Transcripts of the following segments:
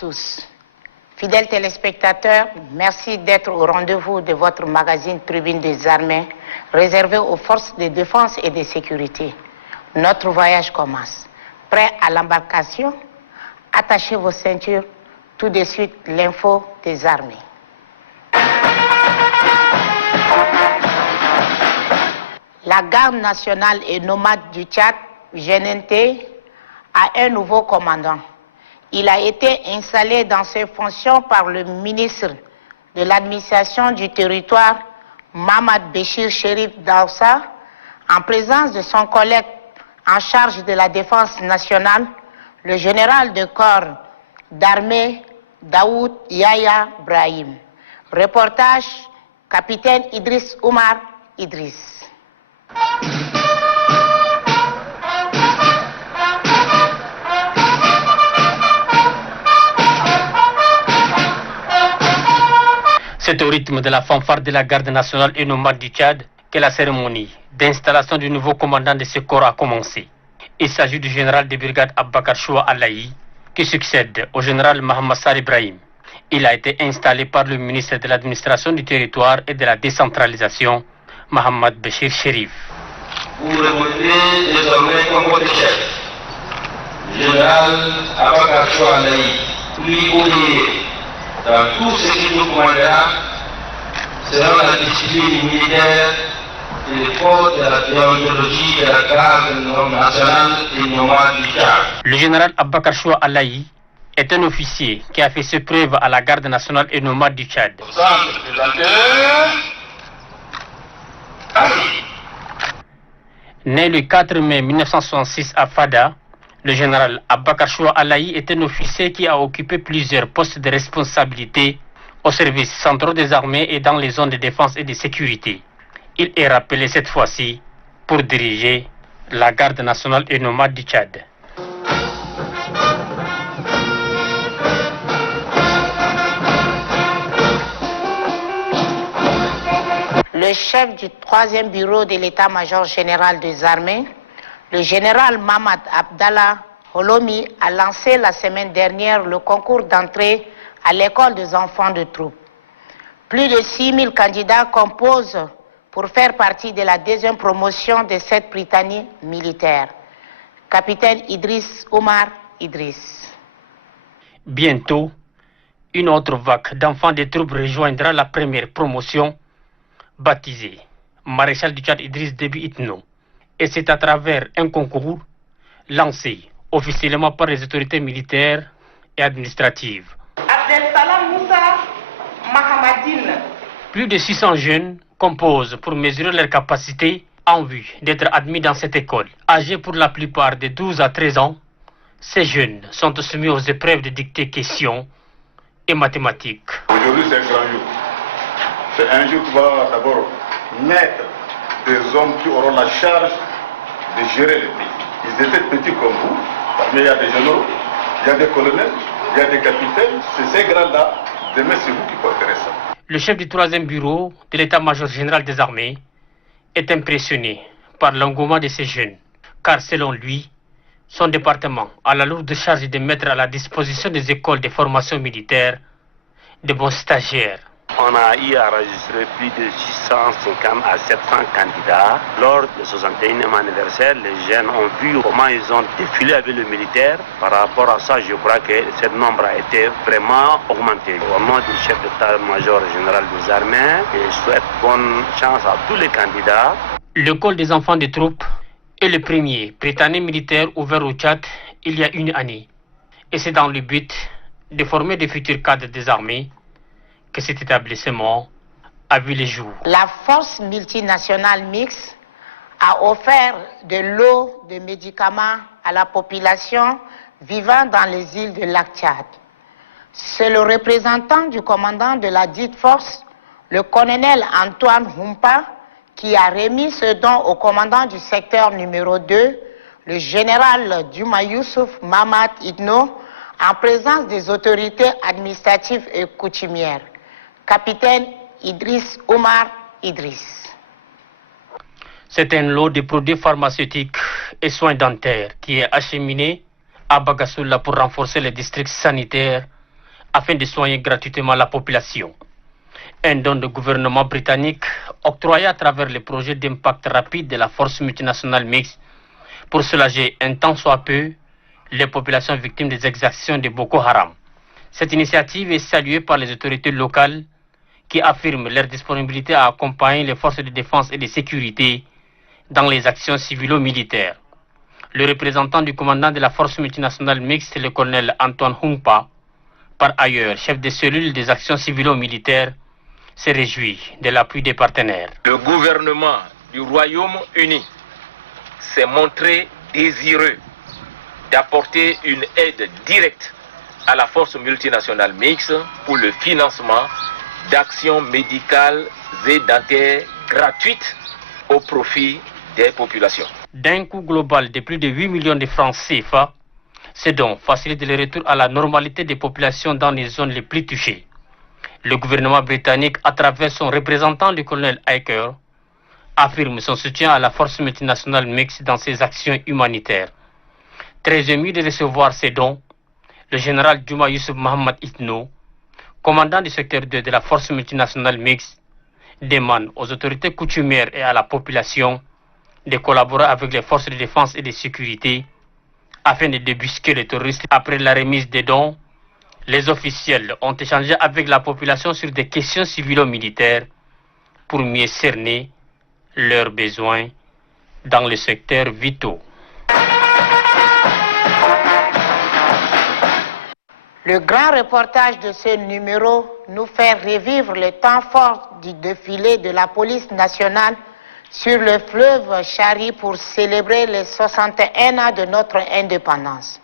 tous. Fidèles téléspectateurs, merci d'être au rendez-vous de votre magazine Tribune des Armées, réservé aux forces de défense et de sécurité. Notre voyage commence. Prêt à l'embarcation? Attachez vos ceintures. Tout de suite, l'info des armées. La garde nationale et nomade du Tchad, GNT, a un nouveau commandant. Il a été installé dans ses fonctions par le ministre de l'administration du territoire, Mamad Béchir Chérif Daoussa, en présence de son collègue en charge de la défense nationale, le général de corps d'armée Daoud Yahya Brahim. Reportage, capitaine Idriss Oumar Idriss. C'est au rythme de la fanfare de la garde nationale et nomade du Tchad que la cérémonie d'installation du nouveau commandant de ce corps a commencé. Il s'agit du général de brigade Abakar Choua Alaï, qui succède au général Mohamed Sar Ibrahim. Il a été installé par le ministre de l'administration du territoire et de la décentralisation, Mohamed Béchir Chérif. Vous revenez désormais comme votre chef, général Abakar Choua Alaï, puis oublié dans tout ce qui nous commandera selon la discipline militaire et les codes de la déontologie de la garde nationale et nomade du Tchad. Le général Abakar Choua Alaï est un officier qui a fait ses preuves à la garde nationale et nomade du Tchad. Né le 4 mai 1966 à Fada, le général Abakar Choua Alaï est un officier qui a occupé plusieurs postes de responsabilité au service central des armées et dans les zones de défense et de sécurité. Il est rappelé cette fois-ci pour diriger la garde nationale et nomade du Tchad. Le chef du 3e bureau de l'état-major général des armées, le général Mamad Abdallah Holomi, a lancé la semaine dernière le concours d'entrée à l'école des enfants de troupes. Plus de 6000 candidats composent pour faire partie de la deuxième promotion de cette Britannie militaire. Capitaine Idriss Oumar Idriss. Bientôt, une autre vague d'enfants de troupes rejoindra la première promotion baptisée Maréchal du Tchad Idriss Déby Itno. Et c'est à travers un concours lancé officiellement par les autorités militaires et administratives. Plus de 600 jeunes composent pour mesurer leurs capacités en vue d'être admis dans cette école. Âgés pour la plupart de 12 à 13 ans, ces jeunes sont soumis aux épreuves de dictée questions et mathématiques. Aujourd'hui, c'est un grand jour. C'est un jour qui va d'abord naître des hommes qui auront la charge de gérer le pays. Ils étaient petits comme vous, mais il y a des généraux, il y a des colonels, il y a des capitaines. C'est ces grands-là, demain c'est vous qui porterez ça. Le chef du 3e bureau de l'état-major général des armées est impressionné par l'engouement de ces jeunes, car selon lui, son département a la lourde charge de mettre à la disposition des écoles de formation militaire de bons stagiaires. On a eu à enregistrer plus de 650 à 700 candidats. Lors du 61e anniversaire, les jeunes ont vu comment ils ont défilé avec le militaire. Par rapport à ça, je crois que ce nombre a été vraiment augmenté. Au nom du chef d'état-major général des armées, je souhaite bonne chance à tous les candidats. L'école des enfants de troupes est le premier Britannique militaire ouvert au Tchad il y a une année. Et c'est dans le but de former des futurs cadres des armées que cet établissement a vu le jour. La force multinationale mixte a offert de l'eau, des médicaments à la population vivant dans les îles de lac Tchad. C'est le représentant du commandant de la dite force, le colonel Antoine Humpa, qui a remis ce don au commandant du secteur numéro 2, le général Duma Youssouf Mamad Idno, en présence des autorités administratives et coutumières. Capitaine Idriss Oumar Idriss. C'est un lot de produits pharmaceutiques et soins dentaires qui est acheminé à Bagassoula pour renforcer les districts sanitaires afin de soigner gratuitement la population. Un don de gouvernement britannique octroyé à travers le projet d'impact rapide de la force multinationale mixte pour soulager un tant soit peu les populations victimes des exactions de Boko Haram. Cette initiative est saluée par les autorités locales qui affirment leur disponibilité à accompagner les forces de défense et de sécurité dans les actions civilo-militaires. Le représentant du commandant de la force multinationale mixte, le colonel Antoine Humpa, par ailleurs chef de cellule des actions civilo-militaires, se réjouit de l'appui des partenaires. Le gouvernement du Royaume-Uni s'est montré désireux d'apporter une aide directe à la force multinationale mixte pour le financement d'actions médicales et dentaires gratuites au profit des populations. D'un coût global de plus de 8 millions de francs CFA, ce don facilite le retour à la normalité des populations dans les zones les plus touchées. Le gouvernement britannique, à travers son représentant, le colonel Hiker, affirme son soutien à la force multinationale mixte dans ses actions humanitaires. Très ému de recevoir ces dons, le général Juma Yusuf Mohamed Itno, commandant du secteur 2 de la force multinationale mixte, demande aux autorités coutumières et à la population de collaborer avec les forces de défense et de sécurité afin de débusquer les terroristes. Après la remise des dons, les officiels ont échangé avec la population sur des questions civilo-militaires pour mieux cerner leurs besoins dans les secteurs vitaux. Le grand reportage de ce numéro nous fait revivre le temps fort du défilé de la police nationale sur le fleuve Chari pour célébrer les 61 ans de notre indépendance.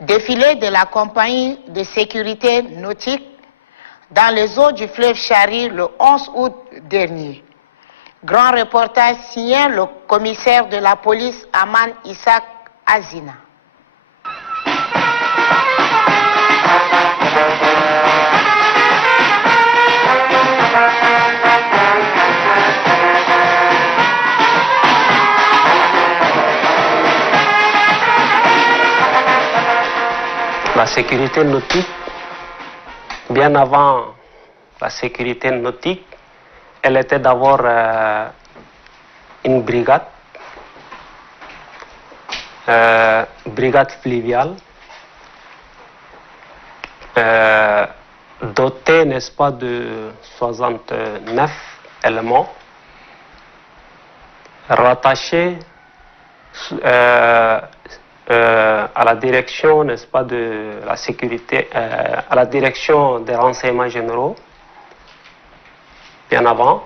Défilé de la compagnie de sécurité nautique dans les eaux du fleuve Chari le 11 août dernier. Grand reportage signé le commissaire de la police Aman Isaac Azina. La sécurité nautique, bien avant la sécurité nautique, elle était d'abord une brigade fluviale, dotée, n'est-ce pas, de 69 éléments, rattachés à la direction, n'est-ce pas, de la sécurité, à la direction des renseignements généraux, bien avant,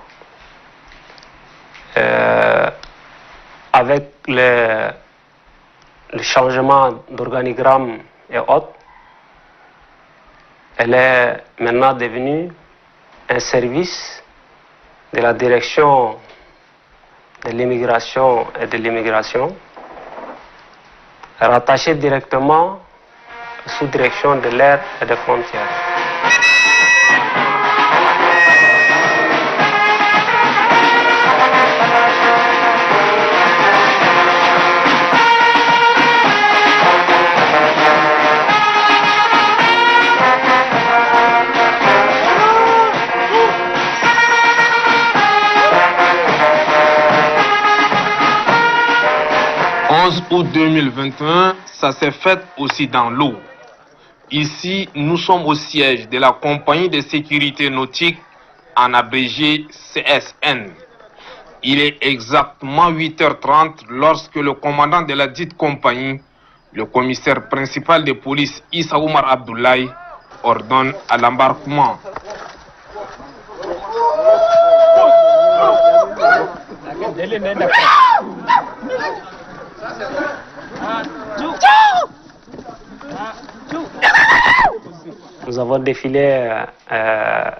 avec le changement d'organigramme et autres, elle est maintenant devenue un service de la direction de l'immigration et de l'immigration, rattaché directement sous direction de l'air et des frontières. Août 2021, ça s'est fait aussi dans l'eau. Ici, nous sommes au siège de la compagnie de sécurité nautique, en abrégé CSN. Il est exactement 8h30 lorsque le commandant de la dite compagnie, le commissaire principal de police Issa Oumar Abdoulaye, ordonne à l'embarquement. Nous avons défilé le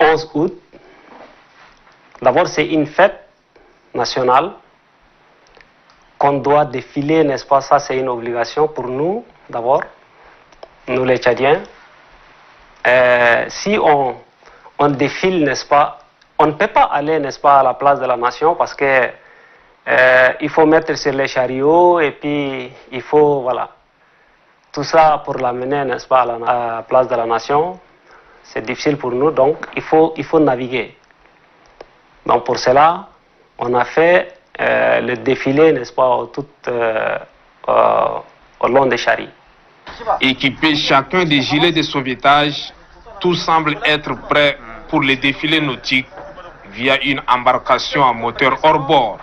11 août. D'abord, c'est une fête nationale qu'on doit défiler, n'est-ce pas? Ça, c'est une obligation pour nous, d'abord, nous les Tchadiens. Si on défile, n'est-ce pas, on ne peut pas aller, n'est-ce pas, à la place de la nation parce que il faut mettre sur les chariots et puis il faut, voilà. tout ça pour l'amener, n'est-ce pas, à la place de la nation, c'est difficile pour nous, donc il faut naviguer. Donc pour cela, on a fait le défilé, n'est-ce pas, au long des charries. Équipés chacun des gilets de sauvetage, tout semble être prêt pour le défilé nautique via une embarcation à moteur hors bord.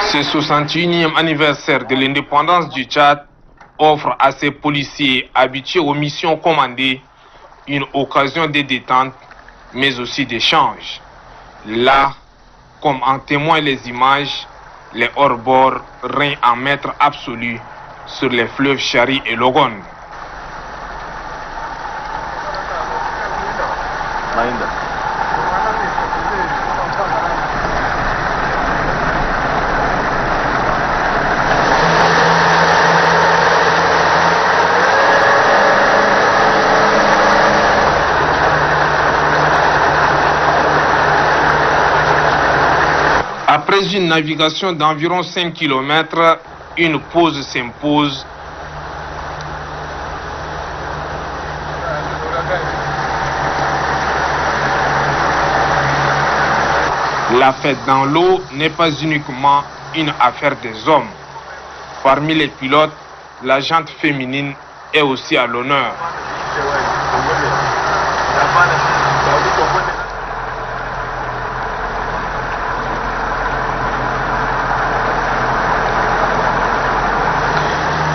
Ce 61e anniversaire de l'indépendance du Tchad offre à ces policiers habitués aux missions commandées une occasion de détente, mais aussi d'échange. Là, comme en témoignent les images, les hors-bords règnent en maître absolu sur les fleuves Chari et Logon. Après une navigation d'environ 5 km, une pause s'impose. La fête dans l'eau n'est pas uniquement une affaire des hommes. Parmi les pilotes, la jante féminine est aussi à l'honneur.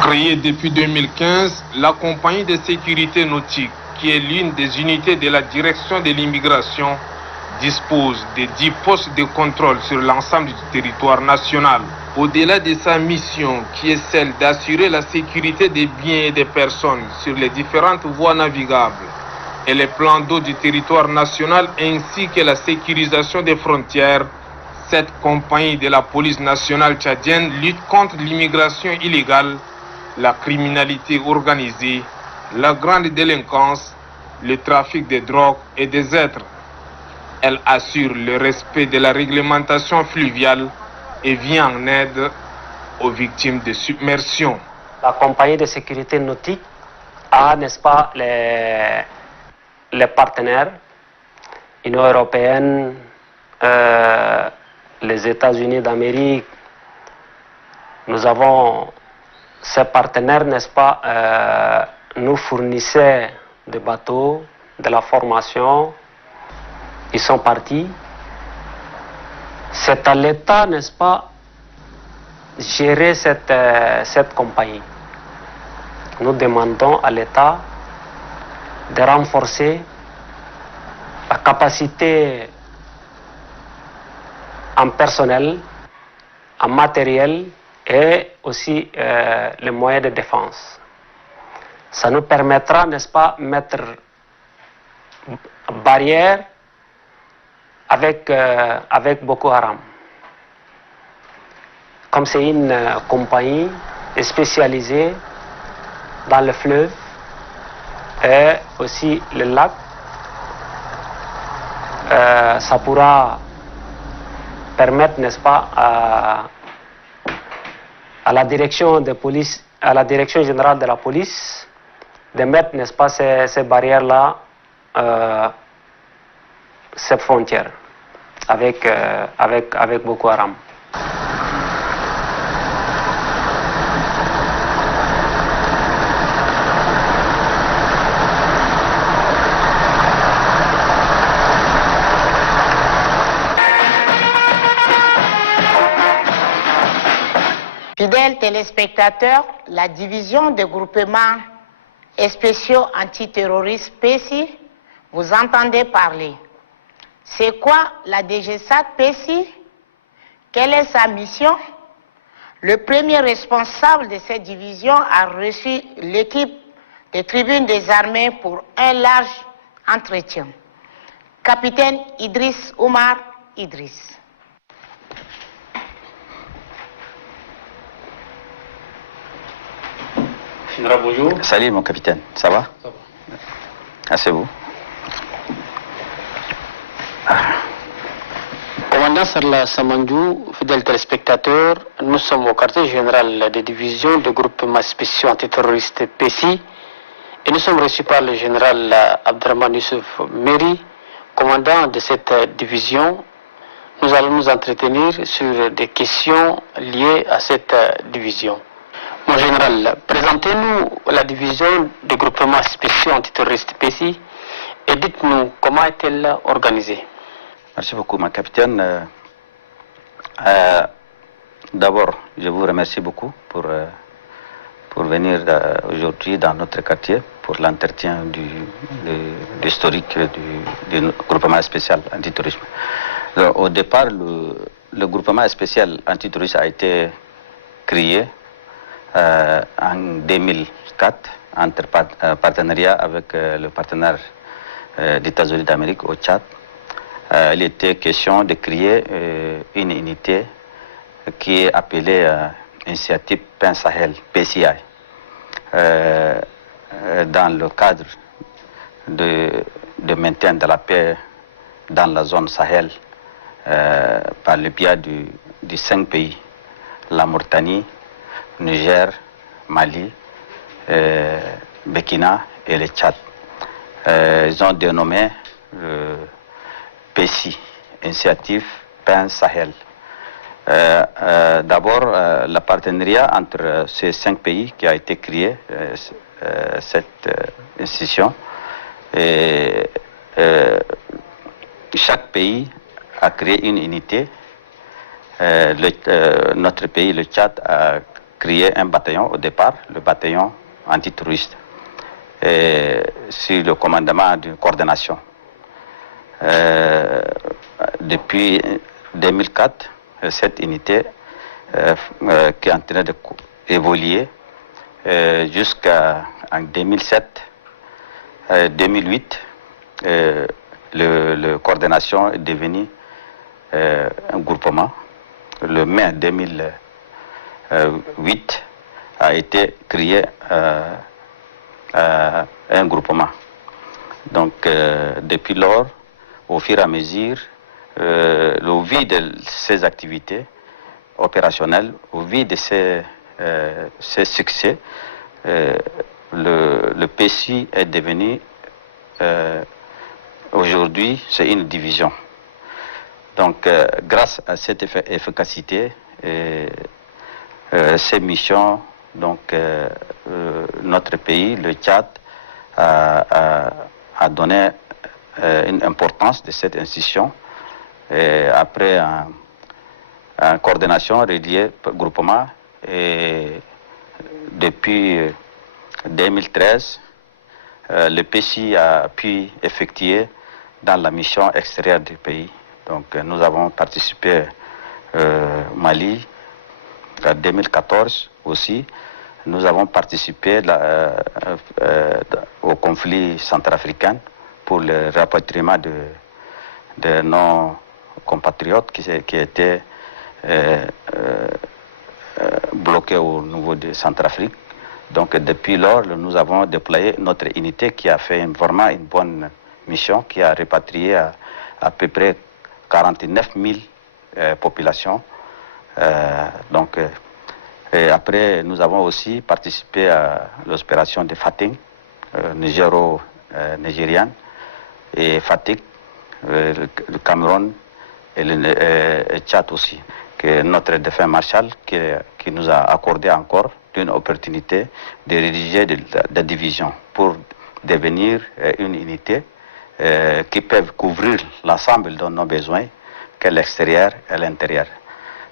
Créée depuis 2015, la compagnie de sécurité nautique, qui est l'une des unités de la direction de l'immigration, dispose de 10 postes de contrôle sur l'ensemble du territoire national. Au-delà de sa mission, qui est celle d'assurer la sécurité des biens et des personnes sur les différentes voies navigables et les plans d'eau du territoire national, ainsi que la sécurisation des frontières, cette compagnie de la police nationale tchadienne lutte contre l'immigration illégale, la criminalité organisée, la grande délinquance, le trafic de drogue et des êtres. Elle assure le respect de la réglementation fluviale et vient en aide aux victimes de submersion. La compagnie de sécurité nautique a, n'est-ce pas, les partenaires, l'Union européenne, les États-Unis d'Amérique. Nous avons ces partenaires, n'est-ce pas, nous fournissaient des bateaux, de la formation. Ils sont partis. C'est à l'État, n'est-ce pas, gérer cette compagnie. Nous demandons à l'État de renforcer la capacité en personnel, en matériel et aussi les moyens de défense. Ça nous permettra, n'est-ce pas, mettre barrière avec Boko Haram. Comme c'est une compagnie spécialisée dans le fleuve et aussi le lac, ça pourra permettre, n'est-ce pas, à la direction de police, à la direction générale de la police, de mettre, n'est-ce pas, ces barrières-là, ces frontières avec Boko Haram. Fidèles téléspectateurs, la division des groupements spéciaux antiterroristes PECI, vous entendez parler. C'est quoi la DGSAT PECI? Quelle est sa mission? Le premier responsable de cette division a reçu l'équipe des tribunes des armées pour un large entretien. Capitaine Idriss Oumar Idriss. Bonjour. Salut mon capitaine, ça va? Ça va. Asseyez-vous. Commandant Commandant Sarla Samandjou, fidèles téléspectateurs, nous sommes au quartier général des divisions de groupement spéciaux antiterroristes PECI et nous sommes reçus par le général Abdraman Youssouf Meri, commandant de cette division. Nous allons nous entretenir sur des questions liées à cette division. Mon général, présentez-nous la division de groupement spéciaux antiterroristes PECI et dites-nous comment est-elle organisée. Merci beaucoup, mon capitaine. D'abord, je vous remercie beaucoup pour venir aujourd'hui dans notre quartier pour l'entretien de l'historique du groupement spécial antiterrorisme. Alors, au départ, le groupement spécial antiterrorisme a été créé en 2004 entre partenariat avec le partenaire des États-Unis d'Amérique au Tchad. Il était question de créer une unité qui est appelée Initiative Pain Sahel, PCI, dans le cadre de maintien de la paix dans la zone Sahel par le biais de 5 pays, la Mauritanie, Niger, Mali, Burkina et le Tchad. Ils ont dénommé PECI, Initiative Pain Sahel. D'abord, le partenariat entre ces 5 pays qui a été créé, cette institution, et chaque pays a créé une unité. Notre pays, le Tchad, a créé un bataillon au départ, le bataillon antiterroriste, sur le commandement d'une coordination. Depuis 2004, cette unité qui est en train d'évoluer jusqu'en 2007, 2008, la coordination est devenue un groupement. Le mai 2008 a été créé un groupement. Donc, depuis lors, au fur et à mesure, au vu de ces activités opérationnelles, au vu de ces succès, le PECI est devenu, aujourd'hui, c'est une division. Donc, grâce à cette efficacité et ces missions, donc, notre pays, le Tchad, a donné une importance de cette institution. Et après en coordination reliée groupement, et depuis 2013, le PECI a pu effectuer dans la mission extérieure du pays. Donc nous avons participé au Mali en 2014 aussi. Nous avons participé au conflit centrafricain pour le rapatriement de nos compatriotes qui étaient bloqués au niveau de Centrafrique. Donc depuis lors, nous avons déployé notre unité qui a fait vraiment une bonne mission, qui a répatrié à peu près 49 000 populations. Et après, nous avons aussi participé à l'opération de Fating, nigériane, et Fatigue, le Cameroun et le Tchad aussi. Que notre défunt Marshall qui nous a accordé encore une opportunité de rédiger des divisions pour devenir une unité qui peut couvrir l'ensemble de nos besoins, que l'extérieur et l'intérieur.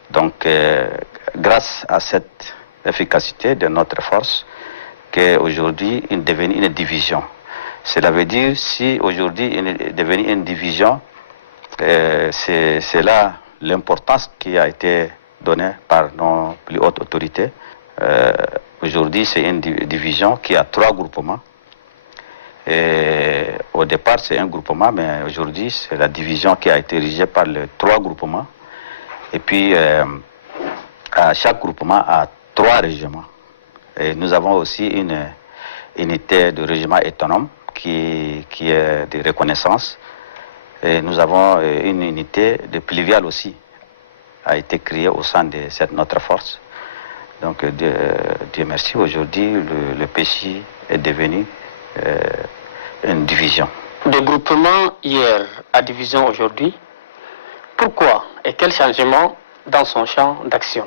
Donc, grâce à cette efficacité de notre force, qu'aujourd'hui, il est devenu une division. Cela veut dire, si aujourd'hui il est devenu une division, c'est là l'importance qui a été donnée par nos plus hautes autorités. Aujourd'hui, c'est une division qui a 3 groupements. Et au départ, c'est un groupement, mais aujourd'hui, c'est la division qui a été dirigée par les 3 groupements. Et puis, chaque groupement a 3 régiments. Et nous avons aussi une unité de régiment autonome qui est de reconnaissance. Et nous avons une unité de pluviale aussi, a été créé au sein de notre force. Donc Dieu merci, aujourd'hui le PJ est devenu une division. De groupement hier à division aujourd'hui, pourquoi et quel changement dans son champ d'action?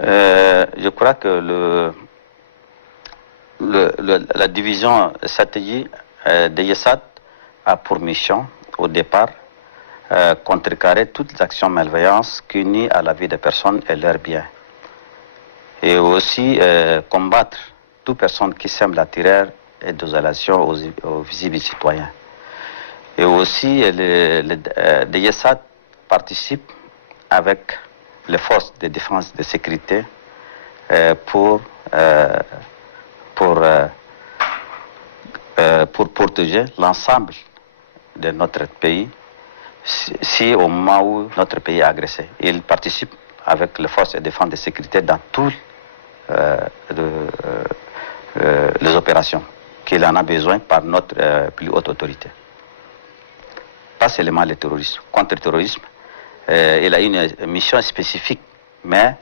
Je crois que la division stratégie de Yessat a pour mission au départ contrecarrer toutes les actions malveillantes qui nuisent à la vie des personnes et leurs biens. Et aussi combattre toute personne qui sème la terreur et désolation aux visibles citoyens. Et aussi le Yessat participe avec les forces de défense et de sécurité pour protéger l'ensemble de notre pays si au moment où notre pays est agressé. Il participe avec les forces de défense et de sécurité dans toutes les opérations qu'il en a besoin par notre plus haute autorité. Pas seulement le terrorisme. Contre le terrorisme, il a une mission spécifique, mais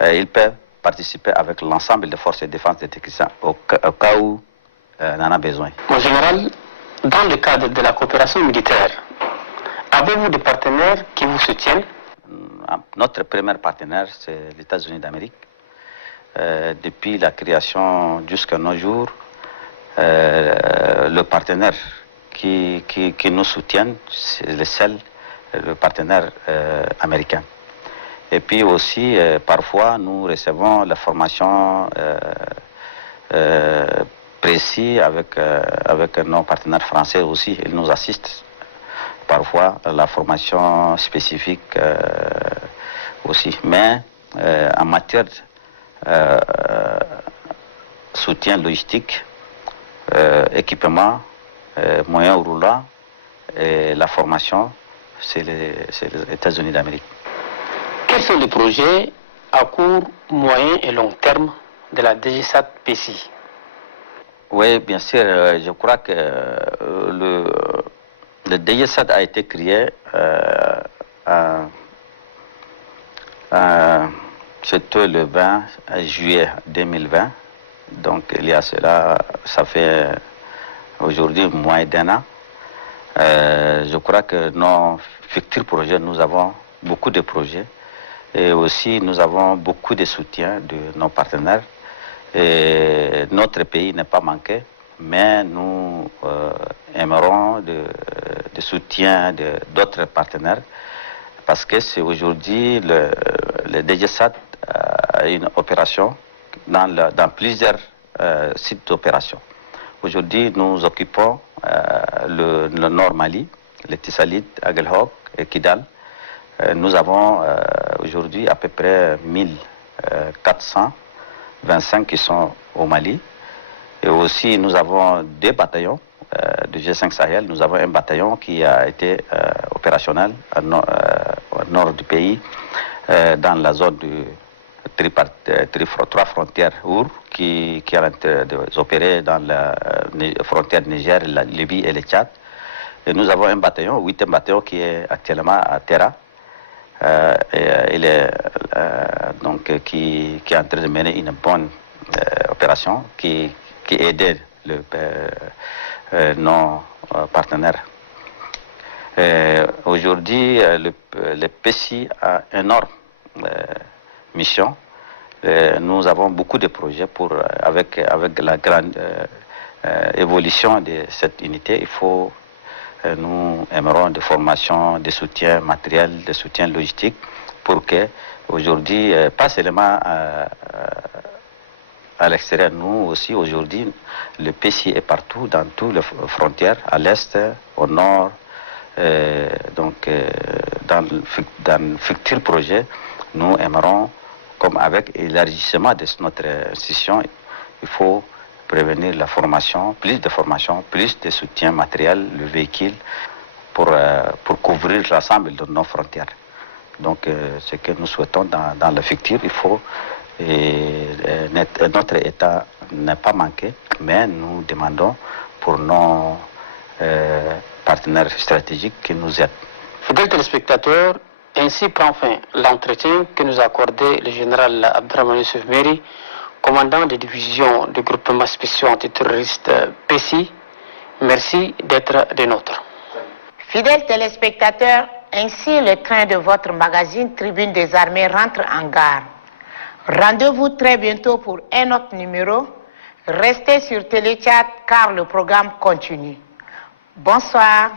il peut participer avec l'ensemble des forces de défense et de sécurité au cas où on en a besoin. Mon général, dans le cadre de la coopération militaire, avez-vous des partenaires qui vous soutiennent? Notre premier partenaire, c'est les États-Unis d'Amérique. Depuis la création jusqu'à nos jours, le partenaire qui nous soutient, c'est le partenaire américain. Et puis aussi, parfois, nous recevons la formation précise avec nos partenaires français aussi. Ils nous assistent parfois à la formation spécifique aussi. Mais en matière de soutien logistique, équipement, moyens roulants et la formation, c'est les États-Unis d'Amérique. Quels sont les projets à court, moyen et long terme de la DGSAT-PCI? Oui, bien sûr. Je crois que le DGSAT a été créé c'était le 20 juillet 2020. Donc il y a cela, ça fait aujourd'hui moins d'un an. Je crois que nos futurs projets, nous avons beaucoup de projets et aussi nous avons beaucoup de soutien de nos partenaires. Et notre pays n'est pas manqué, mais nous aimerons de soutien d'autres partenaires parce que c'est aujourd'hui le DGSAT a une opération dans plusieurs sites d'opération. Aujourd'hui, nous occupons le Nord Mali, le Tissalit, Aguelhok et Kidal. Nous avons aujourd'hui à peu près 1425 qui sont au Mali. Et aussi, nous avons deux bataillons de G5 Sahel. Nous avons un bataillon qui a été opérationnel au nord du pays, dans la zone du trois frontières OUR, qui est en train d'opérer dans la frontière Niger, la Libye et le Tchad. Et nous avons un bataillon, 8e bataillon, qui est actuellement à Terra. Il est qui est en train de mener une bonne opération qui aide nos partenaires. Aujourd'hui, le PCI a une énorme mission. Nous avons beaucoup de projets avec la grande évolution de cette unité. Nous aimerons des formations, des soutiens matériels, des soutiens logistiques pour que aujourd'hui, pas seulement à l'extérieur, nous aussi aujourd'hui, le PCI est partout, dans toutes les frontières, à l'est, au nord. Dans le futur projet, nous aimerons, comme avec l'élargissement de notre institution, il faut prévenir la formation, plus de soutien matériel, le véhicule, pour couvrir l'ensemble de nos frontières. Donc, ce que nous souhaitons dans le futur, il faut, notre État n'est pas manqué, mais nous demandons pour nos partenaires stratégiques qui nous aident. Fidèles téléspectateurs, Ainsi prend fin l'entretien que nous a accordé le général Abdrahmane Youssouf Meri, commandant de division du groupement spécial antiterroriste PECI. Merci d'être des nôtres. Fidèles téléspectateurs, ainsi le train de votre magazine Tribune des Armées rentre en gare. Rendez-vous très bientôt pour un autre numéro. Restez sur Téléchat car le programme continue. Bonsoir.